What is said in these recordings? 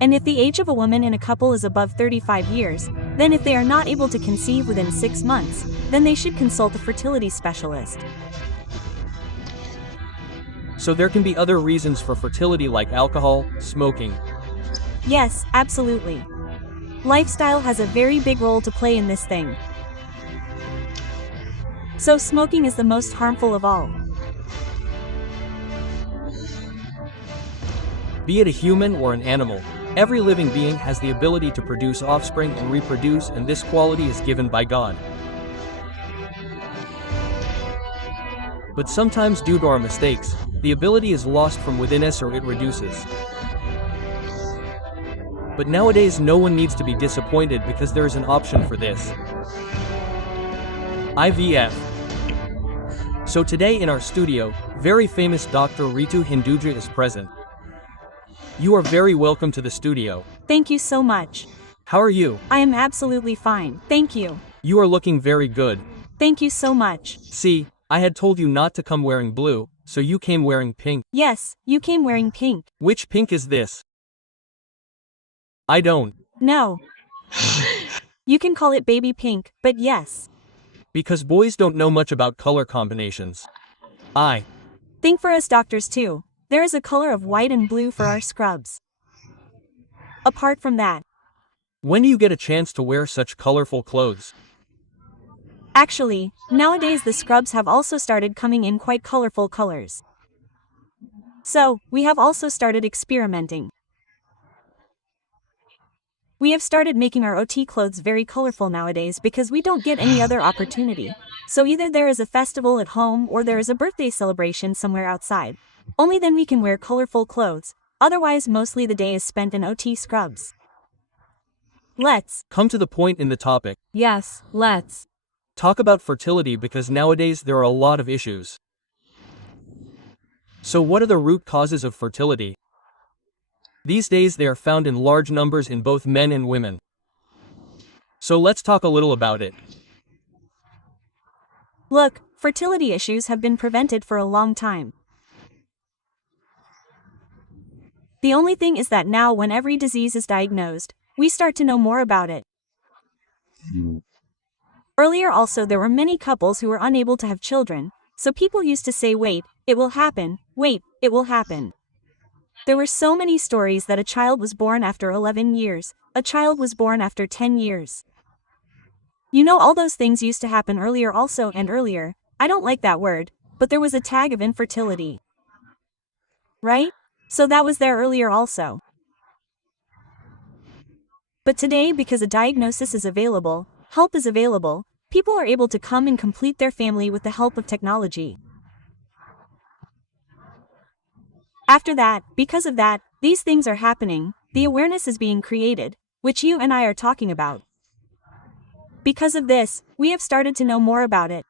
And if the age of a woman in a couple is above 35 years, then if they are not able to conceive within 6 months, then they should consult a fertility specialist. So there can be other reasons for fertility like alcohol, smoking. Yes, absolutely. Lifestyle has a very big role to play in this thing. So smoking is the most harmful of all. Be it a human or an animal, every living being has the ability to produce offspring and reproduce, and this quality is given by God. But sometimes due to our mistakes, the ability is lost from within us or it reduces. But nowadays no one needs to be disappointed because there is an option for this. IVF. So today in our studio, very famous Dr. Ritu Hinduja is present. You are very welcome to the studio. Thank you so much. How are you? I am absolutely fine, thank you. You are looking very good. Thank you so much. See, I had told you not to come wearing blue, so you came wearing pink. Yes, you came wearing pink. Which pink is this? I don't. No. You can call it baby pink, but yes. Because boys don't know much about color combinations. I think for us doctors too, there is a color of white and blue for our scrubs. Apart from that, when do you get a chance to wear such colorful clothes? Actually, nowadays the scrubs have also started coming in quite colorful colors. So, we have also started experimenting. We have started making our OT clothes very colorful nowadays because we don't get any other opportunity. So either there is a festival at home or there is a birthday celebration somewhere outside. Only then we can wear colorful clothes, otherwise mostly the day is spent in OT scrubs. Let's come to the point in the topic. Yes, let's talk about fertility because nowadays there are a lot of issues. So what are the root causes of fertility? These days they are found in large numbers in both men and women. So let's talk a little about it. Look, fertility issues have been prevented for a long time. The only thing is that now when every disease is diagnosed, we start to know more about it. Earlier also there were many couples who were unable to have children, so people used to say wait, it will happen, wait, it will happen. There were so many stories that a child was born after 11 years, a child was born after 10 years. You know, all those things used to happen earlier also, and earlier, I don't like that word, but there was a tag of infertility. Right? So that was there earlier also. But today, because a diagnosis is available, help is available, people are able to come and complete their family with the help of technology. After that, because of that, these things are happening, the awareness is being created, which you and I are talking about. Because of this, we have started to know more about it.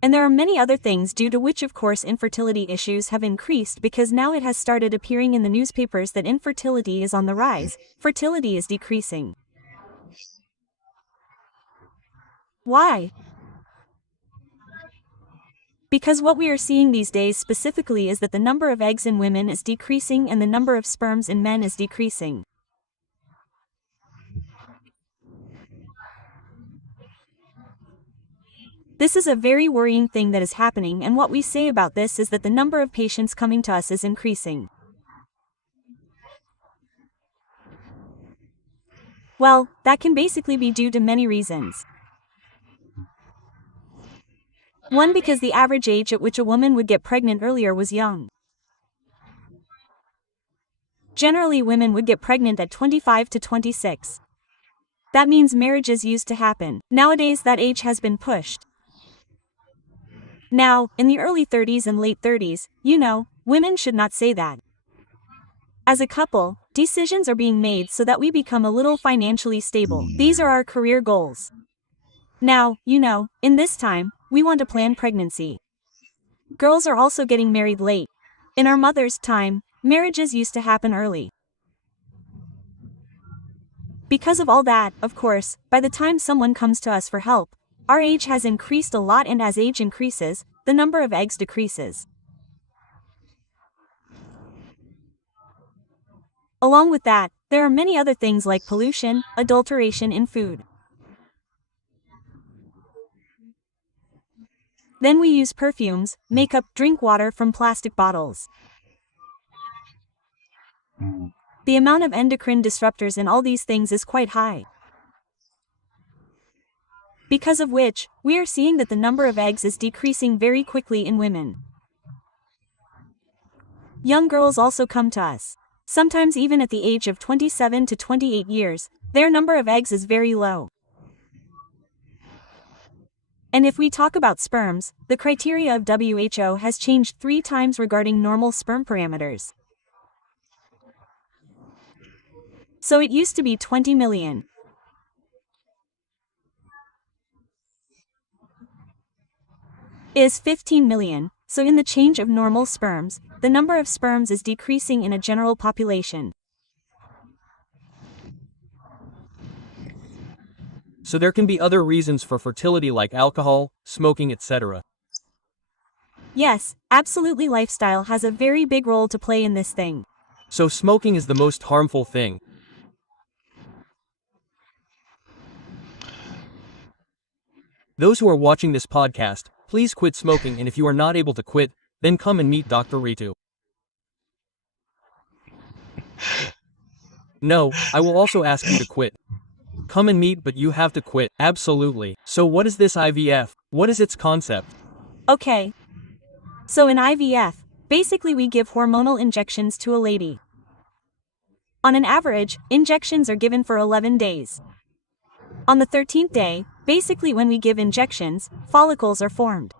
And there are many other things due to which of course infertility issues have increased because now it has started appearing in the newspapers that infertility is on the rise, fertility is decreasing. Why? Because what we are seeing these days specifically is that the number of eggs in women is decreasing and the number of sperms in men is decreasing. This is a very worrying thing that is happening, and what we say about this is that the number of patients coming to us is increasing. Well, that can basically be due to many reasons. One, because the average age at which a woman would get pregnant earlier was young. Generally, women would get pregnant at 25 to 26. That means marriages used to happen. Nowadays, that age has been pushed. Now, in the early 30s and late 30s, you know, women should not say that. As a couple, decisions are being made so that we become a little financially stable. These are our career goals. Now, you know, in this time, we want to plan pregnancy. Girls are also getting married late. In our mother's time, marriages used to happen early. Because of all that, of course, by the time someone comes to us for help, our age has increased a lot, and as age increases, the number of eggs decreases. Along with that, there are many other things like pollution, adulteration in food. Then we use perfumes, makeup, drink water from plastic bottles. The amount of endocrine disruptors in all these things is quite high. Because of which, we are seeing that the number of eggs is decreasing very quickly in women. Young girls also come to us. Sometimes even at the age of 27 to 28 years, their number of eggs is very low. And if we talk about sperms, the criteria of WHO has changed 3 times regarding normal sperm parameters. So it used to be 20 million. Is 15 million, so in the change of normal sperms, the number of sperms is decreasing in a general population. So there can be other reasons for fertility like alcohol, smoking, etc. Yes, absolutely, lifestyle has a very big role to play in this thing. So smoking is the most harmful thing. Those who are watching this podcast, please quit smoking, and if you are not able to quit, then come and meet Dr. Ritu. No, I will also ask you to quit. Come and meet, but you have to quit. Absolutely. So what is this IVF? What is its concept? Okay. So in IVF, basically we give hormonal injections to a lady. On an average, injections are given for 11 days. On the 13th day, basically when we give injections, follicles are formed.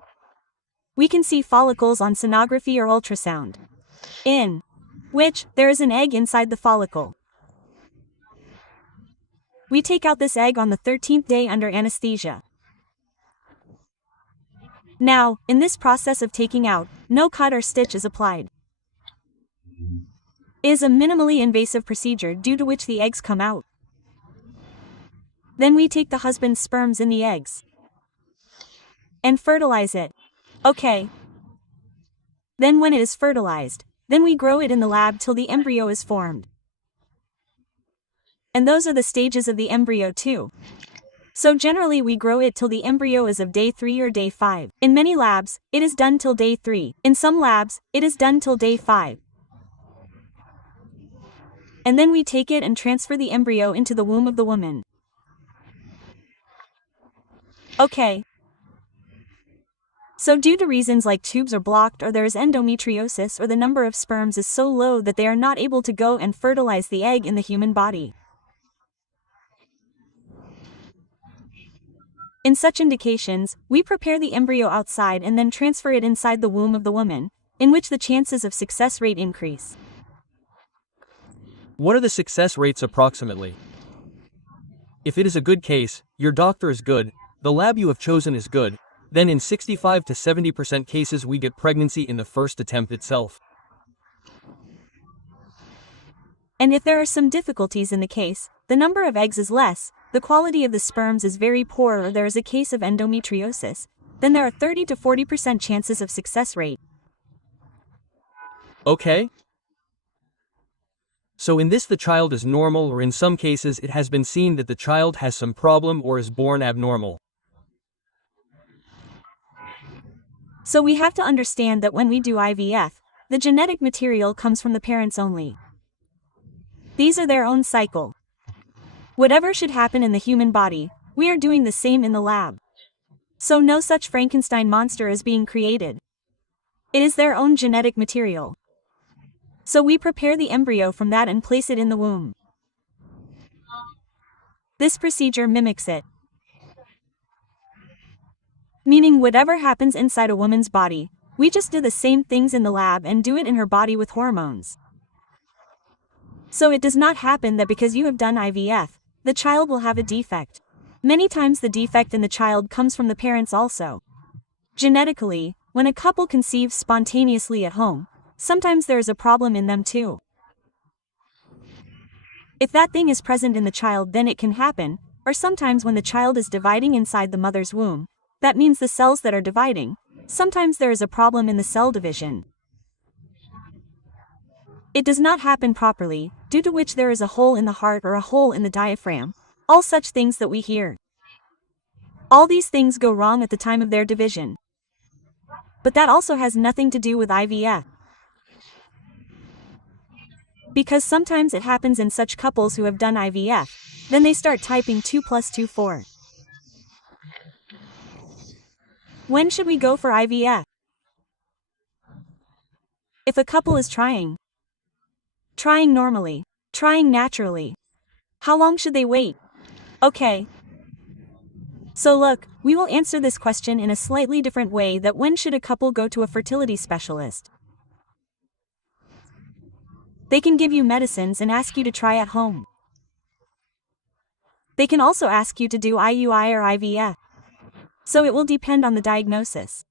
We can see follicles on sonography or ultrasound, in which there is an egg inside the follicle. We take out this egg on the 13th day under anesthesia. Now, in this process of taking out, no cut or stitch is applied. It is a minimally invasive procedure due to which the eggs come out. Then we take the husband's sperms in the eggs and fertilize it. Okay. Then when it is fertilized, then we grow it in the lab till the embryo is formed. And those are the stages of the embryo too. So generally we grow it till the embryo is of day 3 or day 5. In many labs, it is done till day 3. In some labs, it is done till day 5. And then we take it and transfer the embryo into the womb of the woman. Okay. So due to reasons like tubes are blocked or there is endometriosis or the number of sperms is so low that they are not able to go and fertilize the egg in the human body. In such indications, we prepare the embryo outside and then transfer it inside the womb of the woman, in which the chances of success rate increase. What are the success rates approximately? If it is a good case, your doctor is good, the lab you have chosen is good, then in 65 to 70% cases we get pregnancy in the first attempt itself. And if there are some difficulties in the case, the number of eggs is less, the quality of the sperms is very poor, or there is a case of endometriosis, then there are 30 to 40% chances of success rate. Okay. So in this the child is normal, or in some cases it has been seen that the child has some problem or is born abnormal. So we have to understand that when we do IVF, the genetic material comes from the parents only. These are their own cycle. Whatever should happen in the human body, we are doing the same in the lab. So no such Frankenstein monster is being created. It is their own genetic material. So we prepare the embryo from that and place it in the womb. This procedure mimics it. Meaning whatever happens inside a woman's body, we just do the same things in the lab and do it in her body with hormones. So it does not happen that because you have done IVF, the child will have a defect. Many times the defect in the child comes from the parents also. Genetically, when a couple conceives spontaneously at home, sometimes there is a problem in them too. If that thing is present in the child, then it can happen, or sometimes when the child is dividing inside the mother's womb, that means the cells that are dividing, sometimes there is a problem in the cell division. It does not happen properly, due to which there is a hole in the heart or a hole in the diaphragm, all such things that we hear. All these things go wrong at the time of their division. But that also has nothing to do with IVF. Because sometimes it happens in such couples who have done IVF, then they start typing 2 plus 2 4. When should we go for IVF? If a couple is trying normally, trying naturally, how long should they wait? Okay. So look, we will answer this question in a slightly different way, that when should a couple go to a fertility specialist? They can give you medicines and ask you to try at home. They can also ask you to do IUI or IVF. So it will depend on the diagnosis.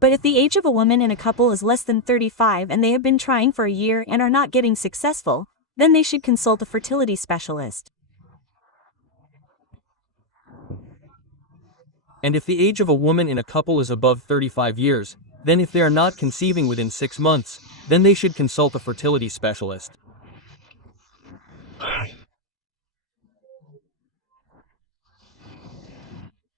But if the age of a woman in a couple is less than 35 and they have been trying for a year and are not getting successful, then they should consult a fertility specialist. And if the age of a woman in a couple is above 35 years, then if they are not conceiving within 6 months, then they should consult a fertility specialist.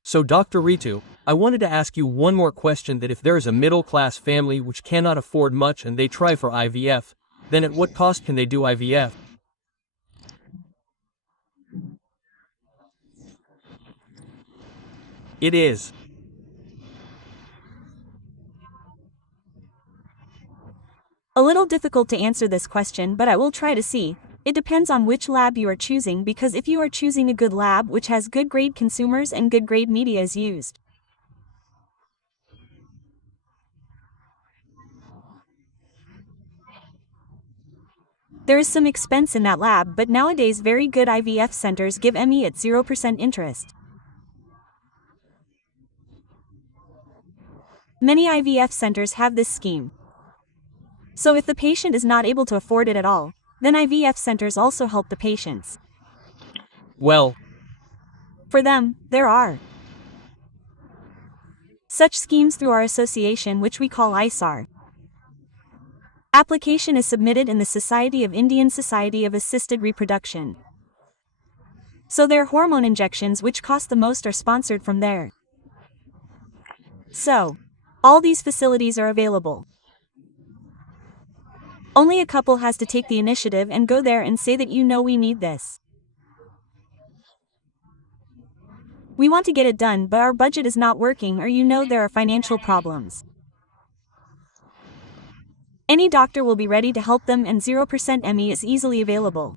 So Dr. Ritu, I wanted to ask you one more question, that if there is a middle-class family which cannot afford much and they try for IVF, then at what cost can they do IVF? It is a little difficult to answer this question, but I will try to see. It depends on which lab you are choosing, because if you are choosing a good lab which has good grade consumers and good grade media is used, there is some expense in that lab, but nowadays very good IVF centers give ME at 0% interest. Many IVF centers have this scheme. So if the patient is not able to afford it at all, then IVF centers also help the patients. Well, for them, there are such schemes through our association, which we call ISAR. Application is submitted in the Society of Indian Society of Assisted Reproduction. So their hormone injections which cost the most are sponsored from there. So, all these facilities are available. Only a couple has to take the initiative and go there and say that we need this. We want to get it done, but our budget is not working, or there are financial problems. Any doctor will be ready to help them, and 0% ME is easily available.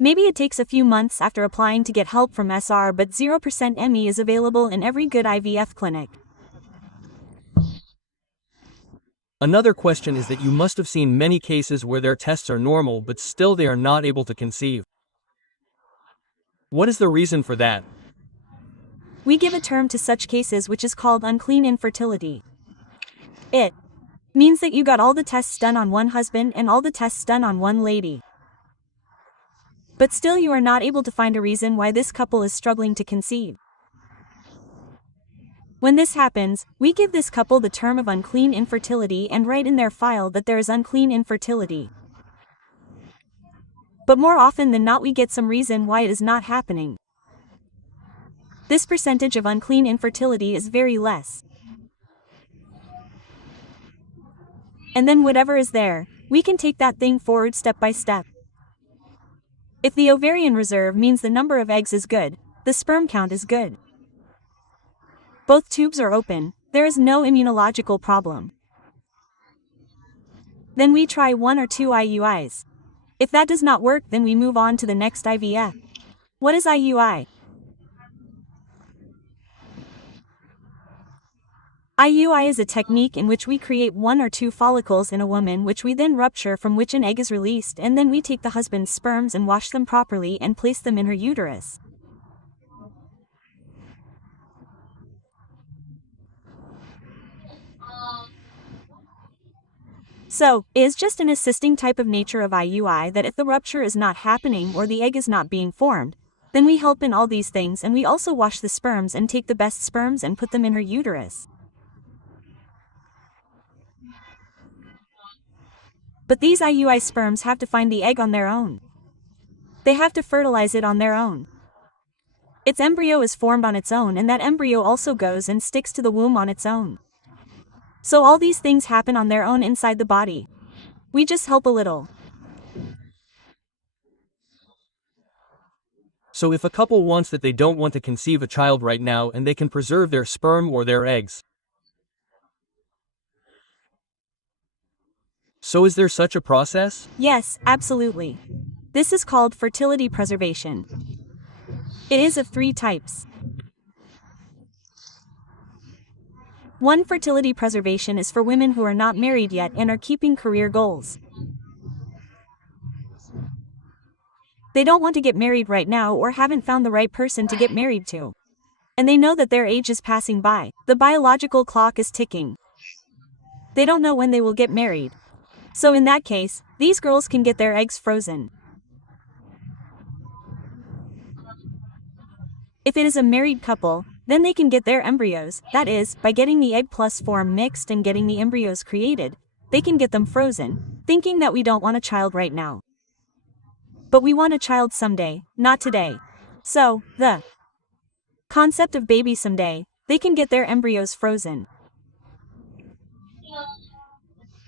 Maybe it takes a few months after applying to get help from SR, but 0% ME is available in every good IVF clinic. another question is that you must have seen many cases where their tests are normal but still they are not able to conceive. What is the reason for that? We give a term to such cases which is called unclean infertility. It means that you got all the tests done on one husband and all the tests done on one lady, but still you are not able to find a reason why this couple is struggling to conceive. When this happens, we give this couple the term of unclean infertility and write in their file that there is unclean infertility. But more often than not we get some reason why it is not happening. This percentage of unclean infertility is very less. And then whatever is there, we can take that thing forward step by step. If the ovarian reserve means the number of eggs is good, the sperm count is good, both tubes are open, there is no immunological problem, then we try 1 or 2 IUIs. If that does not work, then we move on to the next IVF. What is IUI? IUI is a technique in which we create 1 or 2 follicles in a woman which we then rupture, from which an egg is released, and then we take the husband's sperms and wash them properly and place them in her uterus. So, it is just an assisting type of nature of IUI that if the rupture is not happening or the egg is not being formed, then we help in all these things, and we also wash the sperms and take the best sperms and put them in her uterus. But these IUI sperms have to find the egg on their own. They have to fertilize it on their own. Its embryo is formed on its own, and that embryo also goes and sticks to the womb on its own. So all these things happen on their own inside the body. We just help a little. So if a couple wants that they don't want to conceive a child right now and they can preserve their sperm or their eggs. So is there such a process? Yes, absolutely. This is called fertility preservation. It is of 3 types. One fertility preservation is for women who are not married yet and are keeping career goals. They don't want to get married right now or haven't found the right person to get married to. And they know that their age is passing by. The biological clock is ticking. They don't know when they will get married. So in that case, these girls can get their eggs frozen. If it is a married couple, then they can get their embryos, that is, by getting the egg plus form mixed and getting the embryos created, they can get them frozen, thinking that we don't want a child right now. But we want a child someday, not today. So, the concept of baby someday, they can get their embryos frozen.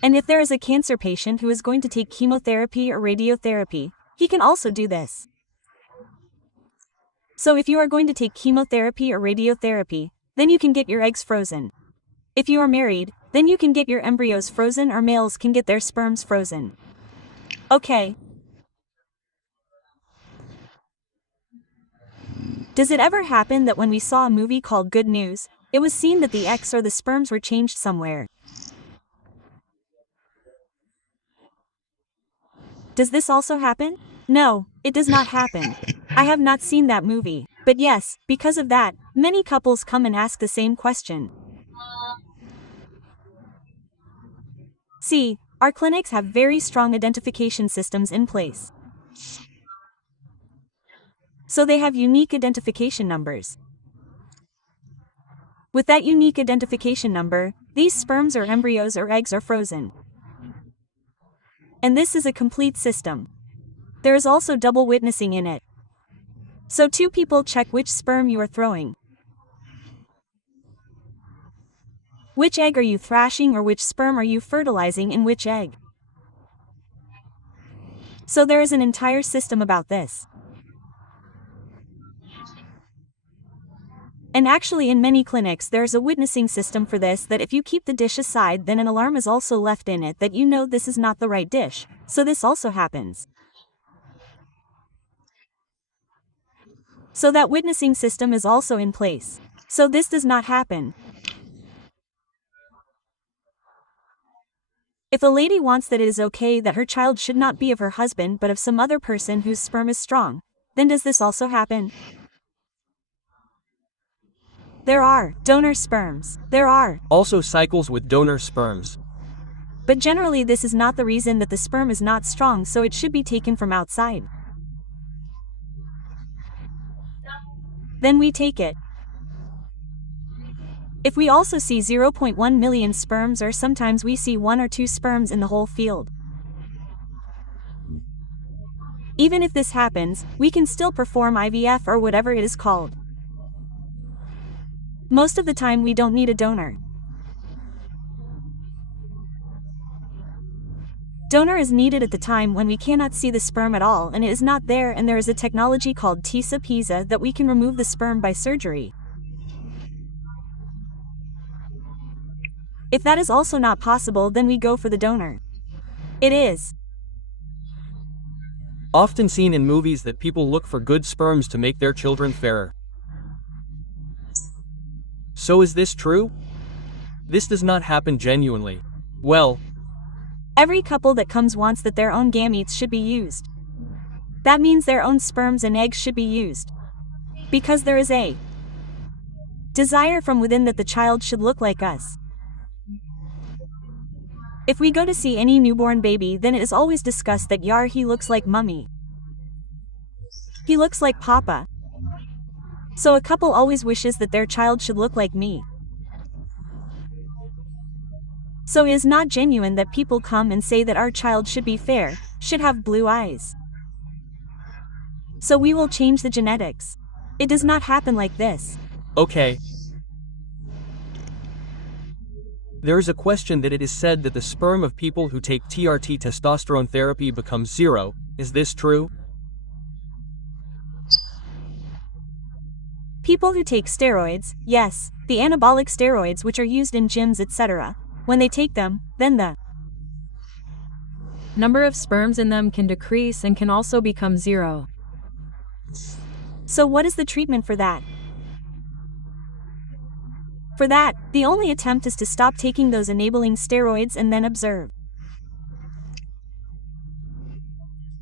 And if there is a cancer patient who is going to take chemotherapy or radiotherapy, he can also do this. So if you are going to take chemotherapy or radiotherapy, then you can get your eggs frozen. If you are married, then you can get your embryos frozen, or males can get their sperms frozen. Okay. Does it ever happen that when we saw a movie called Good News, it was seen that the eggs or the sperms were changed somewhere? Does this also happen? No, it does not happen. I have not seen that movie. But yes, because of that, many couples come and ask the same question. See, our clinics have very strong identification systems in place. So they have unique identification numbers. With that unique identification number, these sperms or embryos or eggs are frozen. And this is a complete system. There is also double witnessing in it. So 2 people check which sperm you are throwing. Which egg are you thrashing, or which sperm are you fertilizing in which egg? So there is an entire system about this. And actually in many clinics there is a witnessing system for this, that if you keep the dish aside, then an alarm is also left in it that you know this is not the right dish. So this also happens. So that witnessing system is also in place. So this does not happen. If a lady wants that it is okay that her child should not be of her husband but of some other person whose sperm is strong, then does this also happen? There are donor sperms. There are also cycles with donor sperms. But generally this is not the reason that the sperm is not strong, so it should be taken from outside. Then we take it. If we also see 0.1 million sperms, or sometimes we see 1 or 2 sperms in the whole field. Even if this happens, we can still perform IVF or whatever it is called. Most of the time we don't need a donor. Donor is needed at the time when we cannot see the sperm at all and it is not there, and there is a technology called TISA-PISA that we can remove the sperm by surgery. If that is also not possible, then we go for the donor. It is often seen in movies that people look for good sperms to make their children fairer. So is this true? This does not happen genuinely. Well, every couple that comes wants that their own gametes should be used. That means their own sperms and eggs should be used. Because there is a desire from within that the child should look like us. If we go to see any newborn baby, then it is always discussed that he looks like mummy. He looks like papa. So a couple always wishes that their child should look like me. So it is not genuine that people come and say that our child should be fair, should have blue eyes. So we will change the genetics. It does not happen like this. Okay. There is a question that it is said that the sperm of people who take TRT testosterone therapy becomes zero. Is this true? People who take steroids, yes, the anabolic steroids which are used in gyms etc., when they take them, then the number of sperms in them can decrease and can also become zero. So what is the treatment for that? For that, the only attempt is to stop taking those enabling steroids and then observe.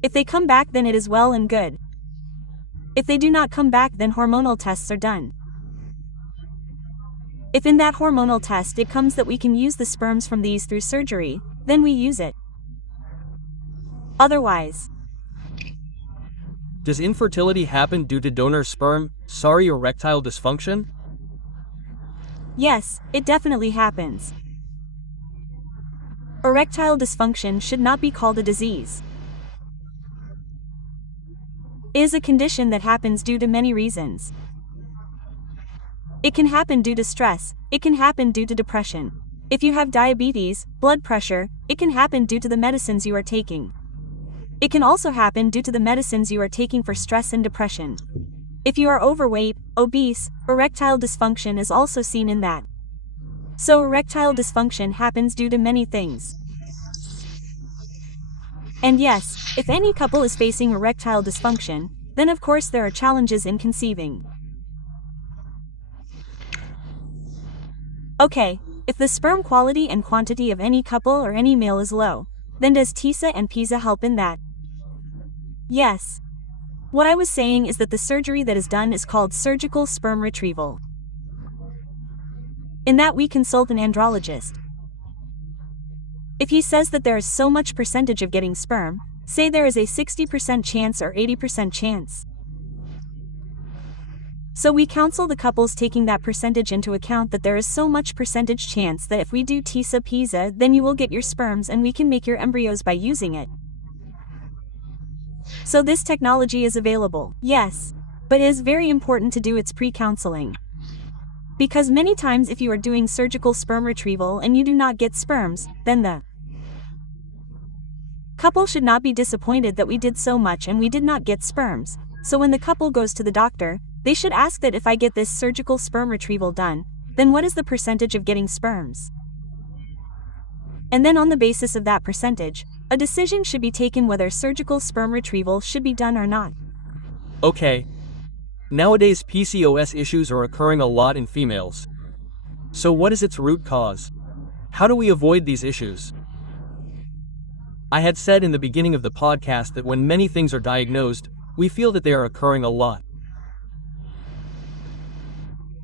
If they come back, then it is well and good. If they do not come back, then hormonal tests are done. If in that hormonal test it comes that we can use the sperms from these through surgery, then we use it. Otherwise, does infertility happen due to donor sperm, or erectile dysfunction? Yes, it definitely happens. Erectile dysfunction should not be called a disease. It is a condition that happens due to many reasons. It can happen due to stress, it can happen due to depression. If you have diabetes, blood pressure, it can happen due to the medicines you are taking. It can also happen due to the medicines you are taking for stress and depression. If you are overweight, obese, erectile dysfunction is also seen in that. So erectile dysfunction happens due to many things. And yes, if any couple is facing erectile dysfunction, then of course there are challenges in conceiving. Okay, if the sperm quality and quantity of any couple or any male is low, then does TISA and PISA help in that? Yes. What I was saying is that the surgery that is done is called surgical sperm retrieval. In that we consult an andrologist. If he says that there is so much percentage of getting sperm, say there is a 60% chance or 80% chance. So we counsel the couples taking that percentage into account that there is so much percentage chance that if we do TISA PISA then you will get your sperms and we can make your embryos by using it. So this technology is available, yes, but it is very important to do its pre-counseling. Because many times if you are doing surgical sperm retrieval and you do not get sperms, then the couple should not be disappointed that we did so much and we did not get sperms. So when the couple goes to the doctor, they should ask that if I get this surgical sperm retrieval done, then what is the percentage of getting sperms? And then on the basis of that percentage, a decision should be taken whether surgical sperm retrieval should be done or not. Okay. Nowadays PCOS issues are occurring a lot in females. So what is its root cause? How do we avoid these issues? I had said in the beginning of the podcast that when many things are diagnosed, we feel that they are occurring a lot.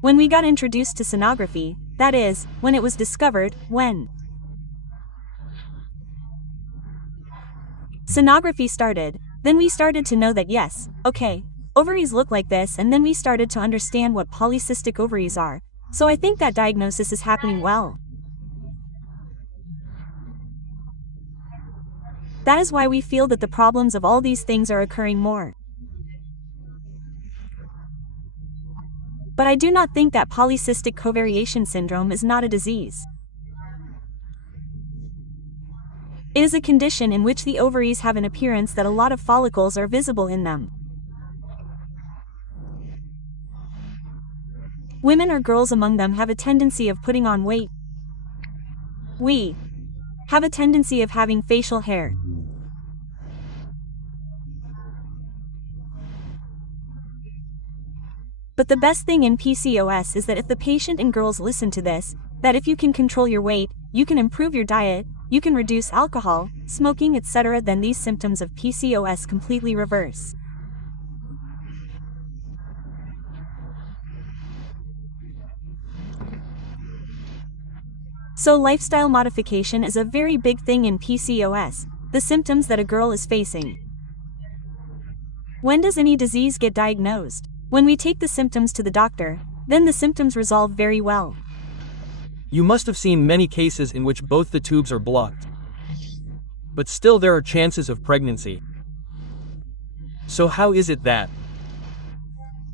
When we got introduced to sonography, that is, when it was discovered, when sonography started, then we started to know that yes, okay, ovaries look like this, and then we started to understand what polycystic ovaries are, so I think that diagnosis is happening well. That is why we feel that the problems of all these things are occurring more. But I do not think that polycystic covariation syndrome is not a disease. It is a condition in which the ovaries have an appearance that a lot of follicles are visible in them. Women or girls among them have a tendency of putting on weight. We have a tendency of having facial hair. But the best thing in PCOS is that if the patient and girls listen to this, that if you can control your weight, you can improve your diet, you can reduce alcohol, smoking, etc., then these symptoms of PCOS completely reverse. So lifestyle modification is a very big thing in PCOS, the symptoms that a girl is facing. When does any disease get diagnosed? When we take the symptoms to the doctor, then the symptoms resolve very well. You must have seen many cases in which both the tubes are blocked. But still there are chances of pregnancy. So how is it that,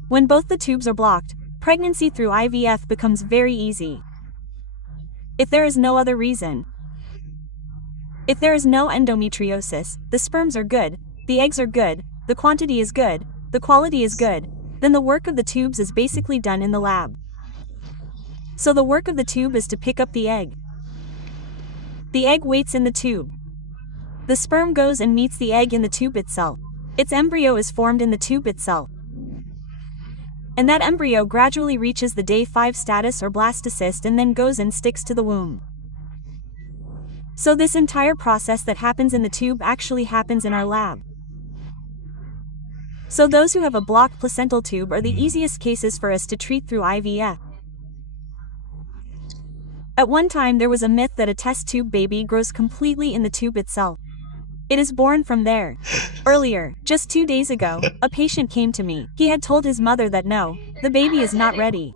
When both the tubes are blocked, pregnancy through IVF becomes very easy. If there is no other reason. If there is no endometriosis, the sperms are good, the eggs are good, the quantity is good, the quality is good, then the work of the tubes is basically done in the lab. So the work of the tube is to pick up the egg. The egg waits in the tube. The sperm goes and meets the egg in the tube itself. Its embryo is formed in the tube itself. And that embryo gradually reaches the day 5 status or blastocyst and then goes and sticks to the womb. So this entire process that happens in the tube actually happens in our lab. So those who have a blocked placental tube are the easiest cases for us to treat through IVF. At one time there was a myth that a test tube baby grows completely in the tube itself. It is born from there. Earlier, just 2 days ago, a patient came to me. He had told his mother that no, the baby is not ready.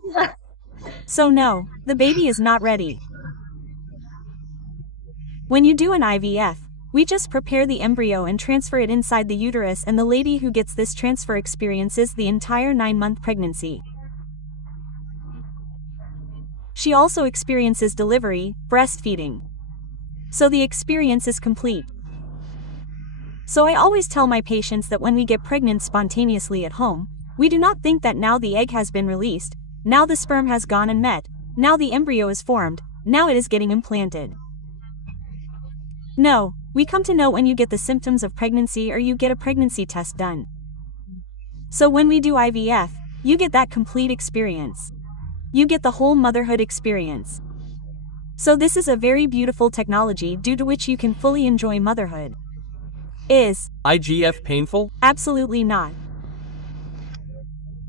So no, the baby is not ready. When you do an IVF, we just prepare the embryo and transfer it inside the uterus, and the lady who gets this transfer experiences the entire 9-month pregnancy. She also experiences delivery, breastfeeding. So the experience is complete. So I always tell my patients that when we get pregnant spontaneously at home, we do not think that now the egg has been released, now the sperm has gone and met, now the embryo is formed, now it is getting implanted. No, we come to know when you get the symptoms of pregnancy or you get a pregnancy test done. So when we do IVF, you get that complete experience. You get the whole motherhood experience. So this is a very beautiful technology due to which you can fully enjoy motherhood. Is IVF painful? Absolutely not.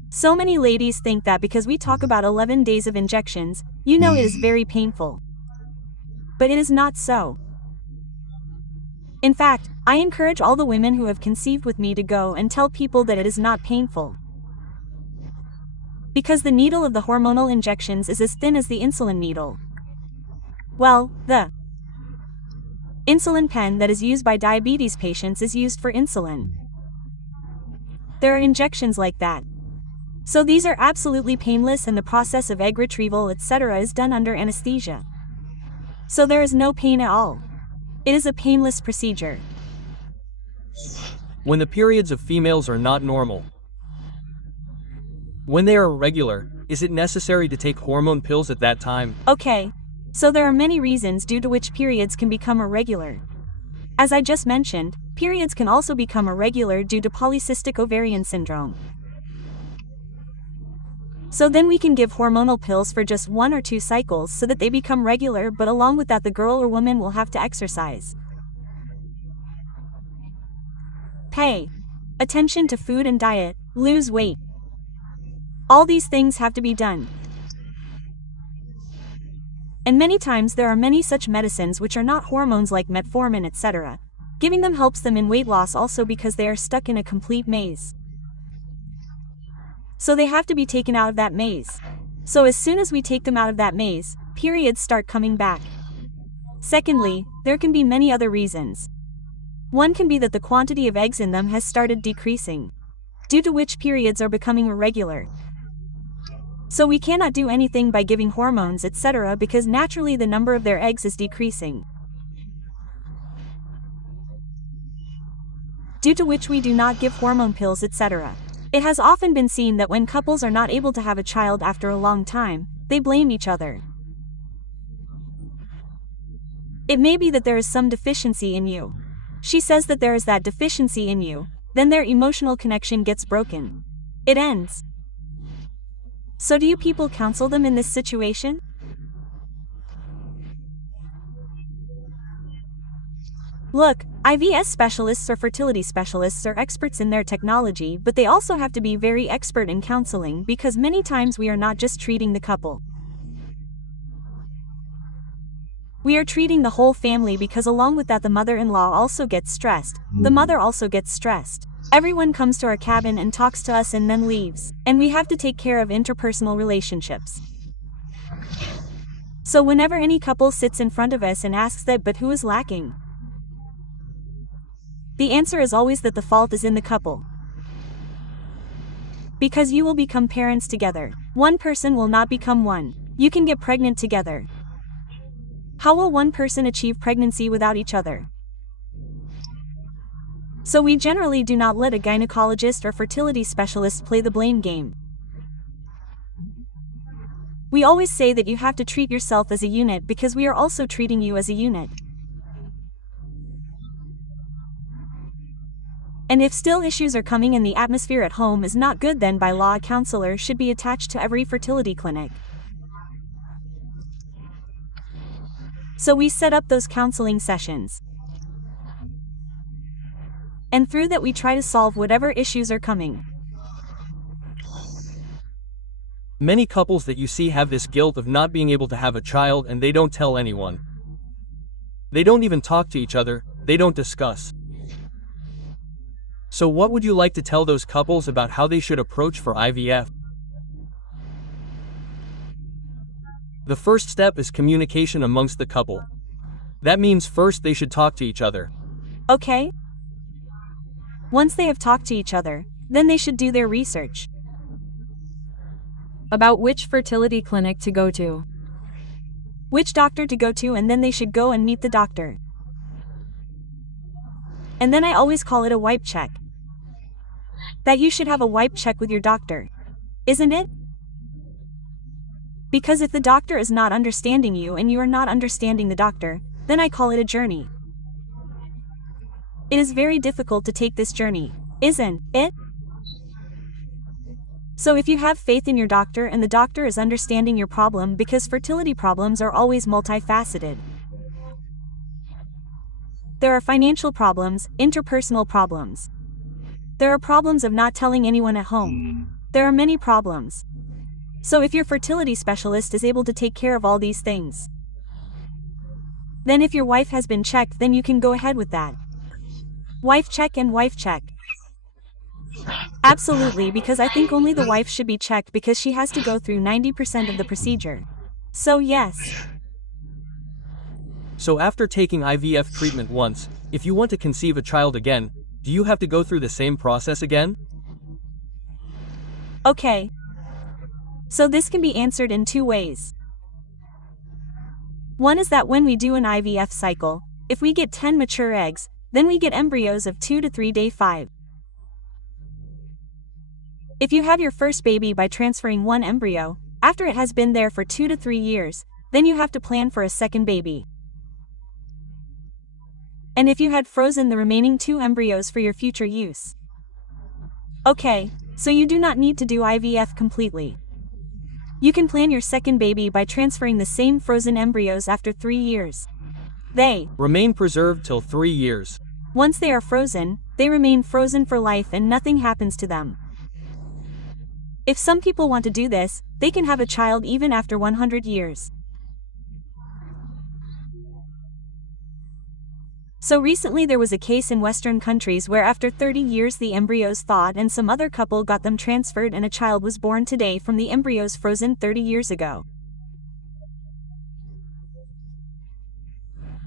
So many ladies think that because we talk about 11 days of injections, you know it is very painful. But it is not so. In fact, I encourage all the women who have conceived with me to go and tell people that it is not painful. Because the needle of the hormonal injections is as thin as the insulin needle. Well, the insulin pen that is used by diabetes patients is used for insulin. There are injections like that. So these are absolutely painless, and the process of egg retrieval, etc. is done under anesthesia. So there is no pain at all. It is a painless procedure. When the periods of females are not normal, when they are irregular, is it necessary to take hormone pills at that time? Okay. So there are many reasons due to which periods can become irregular. As I just mentioned, periods can also become irregular due to polycystic ovarian syndrome. So then we can give hormonal pills for just 1 or 2 cycles so that they become regular, but along with that the girl or woman will have to exercise. Pay attention to food and diet, lose weight. All these things have to be done. And many times there are many such medicines which are not hormones like metformin, etc. Giving them helps them in weight loss also because they are stuck in a complete maze. So they have to be taken out of that maze. So as soon as we take them out of that maze, periods start coming back. Secondly, there can be many other reasons. One can be that the quantity of eggs in them has started decreasing, due to which periods are becoming irregular. So we cannot do anything by giving hormones, etc. because naturally the number of their eggs is decreasing. Due to which we do not give hormone pills, etc. It has often been seen that when couples are not able to have a child after a long time, they blame each other. It may be that there is some deficiency in you. She says that there is that deficiency in you, then their emotional connection gets broken. It ends. So do you people counsel them in this situation? Look, IVF specialists or fertility specialists are experts in their technology, but they also have to be very expert in counseling because many times we are not just treating the couple. We are treating the whole family because along with that the mother-in-law also gets stressed, the mother also gets stressed. Everyone comes to our cabin and talks to us and then leaves, and we have to take care of interpersonal relationships. So whenever any couple sits in front of us and asks that, but who is lacking? The answer is always that the fault is in the couple. Because you will become parents together. One person will not become one. You can get pregnant together. How will one person achieve pregnancy without each other? So we generally do not let a gynecologist or fertility specialist play the blame game. We always say that you have to treat yourself as a unit because we are also treating you as a unit. And if still issues are coming and the atmosphere at home is not good, then by law a counselor should be attached to every fertility clinic. So we set up those counseling sessions. And through that we try to solve whatever issues are coming. Many couples that you see have this guilt of not being able to have a child and they don't tell anyone. They don't even talk to each other, they don't discuss. So what would you like to tell those couples about how they should approach for IVF? The first step is communication amongst the couple. That means first they should talk to each other. Okay. Once they have talked to each other, then they should do their research. About which fertility clinic to go to. Which doctor to go to, and then they should go and meet the doctor. And then I always call it a wipe check. That you should have a wipe check with your doctor. Isn't it? Because if the doctor is not understanding you and you are not understanding the doctor, then I call it a journey. It is very difficult to take this journey, isn't it? So if you have faith in your doctor and the doctor is understanding your problem, because fertility problems are always multifaceted. There are financial problems, interpersonal problems. There are problems of not telling anyone at home. There are many problems. So if your fertility specialist is able to take care of all these things, then if your wife has been checked, then you can go ahead with that. Wife check and wife check. Absolutely, because I think only the wife should be checked because she has to go through 90% of the procedure. So yes. So after taking IVF treatment once, if you want to conceive a child again, do you have to go through the same process again? Okay. So this can be answered in two ways. One is that when we do an IVF cycle, if we get 10 mature eggs, then we get embryos of 2 to 3 day 5. If you have your first baby by transferring one embryo, after it has been there for 2 to 3 years, then you have to plan for a second baby. And if you had frozen the remaining 2 embryos for your future use. Okay, so you do not need to do IVF completely. You can plan your second baby by transferring the same frozen embryos after 3 years. They remain preserved till 3 years. Once they are frozen, they remain frozen for life and nothing happens to them. If some people want to do this, they can have a child even after 100 years. So recently there was a case in Western countries where after 30 years the embryos thawed and some other couple got them transferred and a child was born today from the embryos frozen 30 years ago.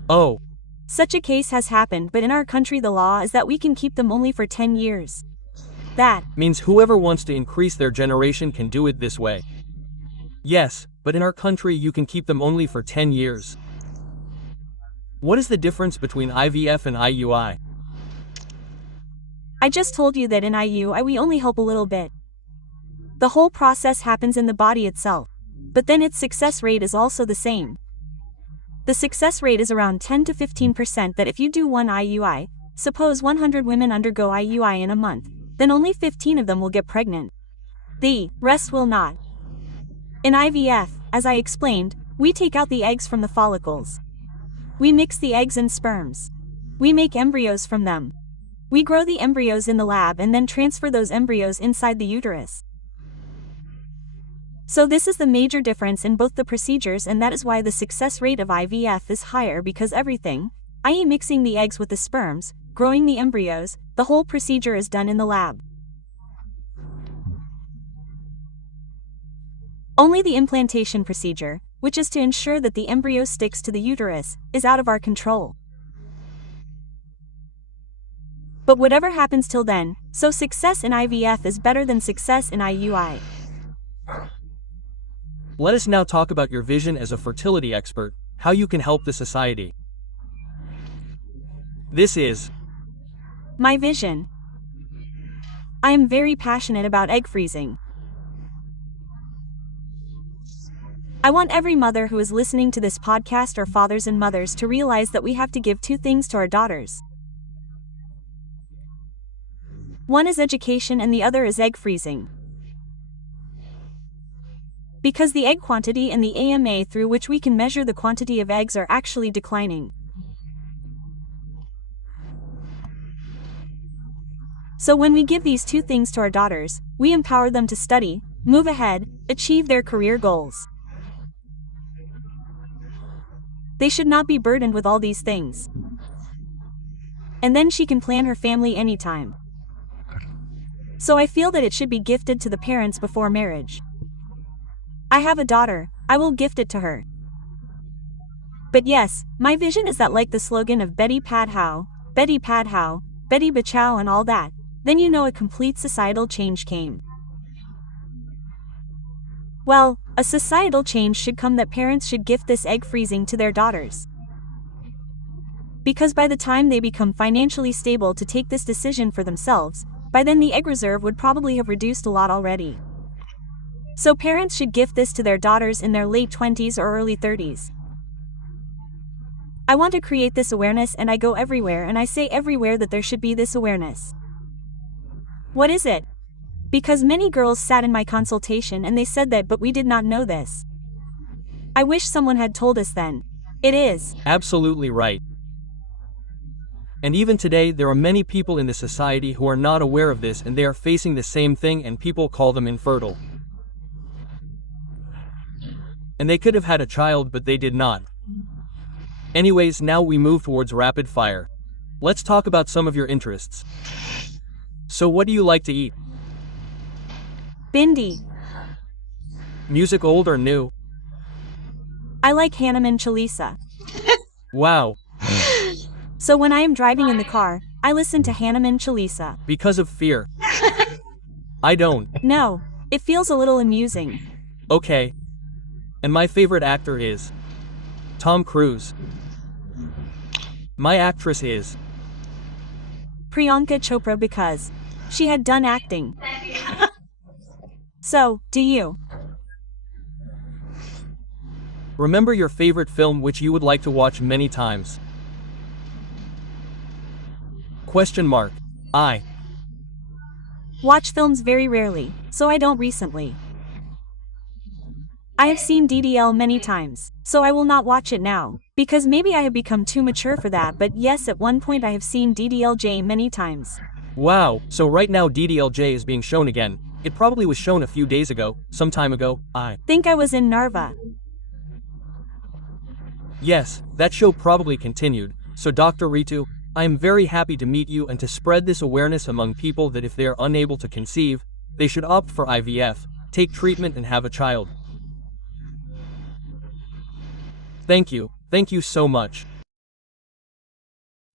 Oh. Such a case has happened, but in our country the law is that we can keep them only for 10 years. That means whoever wants to increase their generation can do it this way. Yes, but in our country you can keep them only for 10 years. What is the difference between IVF and IUI? I just told you that in IUI we only help a little bit. The whole process happens in the body itself, but then its success rate is also the same. The success rate is around 10 to 15% that if you do one IUI, suppose 100 women undergo IUI in a month, then only 15 of them will get pregnant. The rest will not. In IVF, as I explained, we take out the eggs from the follicles. We mix the eggs and sperms. We make embryos from them. We grow the embryos in the lab and then transfer those embryos inside the uterus. So this is the major difference in both the procedures, and that is why the success rate of IVF is higher, because everything, i.e. mixing the eggs with the sperms, growing the embryos, the whole procedure is done in the lab. Only the implantation procedure, which is to ensure that the embryo sticks to the uterus, is out of our control. But whatever happens till then, so success in IVF is better than success in IUI. Let us now talk about your vision as a fertility expert, how you can help the society. This is my vision. I am very passionate about egg freezing. I want every mother who is listening to this podcast, or fathers and mothers, to realize that we have to give two things to our daughters. One is education and the other is egg freezing. Because the egg quantity and the AMA through which we can measure the quantity of eggs are actually declining. So when we give these two things to our daughters, we empower them to study, move ahead, achieve their career goals. They should not be burdened with all these things. And then she can plan her family anytime. So I feel that it should be gifted to the parents before marriage. I have a daughter, I will gift it to her. But yes, my vision is that, like the slogan of Betty Padhao, Betty Padhao, Betty Bachao and all that, then you know a complete societal change came. Well, a societal change should come that parents should gift this egg freezing to their daughters. Because by the time they become financially stable to take this decision for themselves, by then the egg reserve would probably have reduced a lot already. So parents should gift this to their daughters in their late 20s or early 30s. I want to create this awareness, and I go everywhere and I say everywhere that there should be this awareness. What is it? Because many girls sat in my consultation and they said that, but we did not know this. I wish someone had told us then. It is absolutely right. And even today there are many people in the society who are not aware of this, and they are facing the same thing, and people call them infertile. And they could have had a child but they did not. Anyways, now we move towards rapid fire. Let's talk about some of your interests. So what do you like to eat? Bindi. Music old or new? I like Hanuman Chalisa. Wow. So when I am driving in the car, I listen to Hanuman Chalisa. Because of fear? I don't. No, it feels a little amusing. Okay. And my favorite actor is Tom Cruise. My actress is Priyanka Chopra, because she had done acting. So, do you? Remember your favorite film which you would like to watch many times? Question mark. I watch films very rarely, so I don't recently. I have seen DDL many times, so I will not watch it now, because maybe I have become too mature for that, but yes, at one point I have seen DDLJ many times. Wow, so right now DDLJ is being shown again. It probably was shown a few days ago, some time ago. I think I was in Narva. Yes, that show probably continued. So Dr. Ritu, I am very happy to meet you and to spread this awareness among people that if they are unable to conceive, they should opt for IVF, take treatment and have a child. Thank you so much.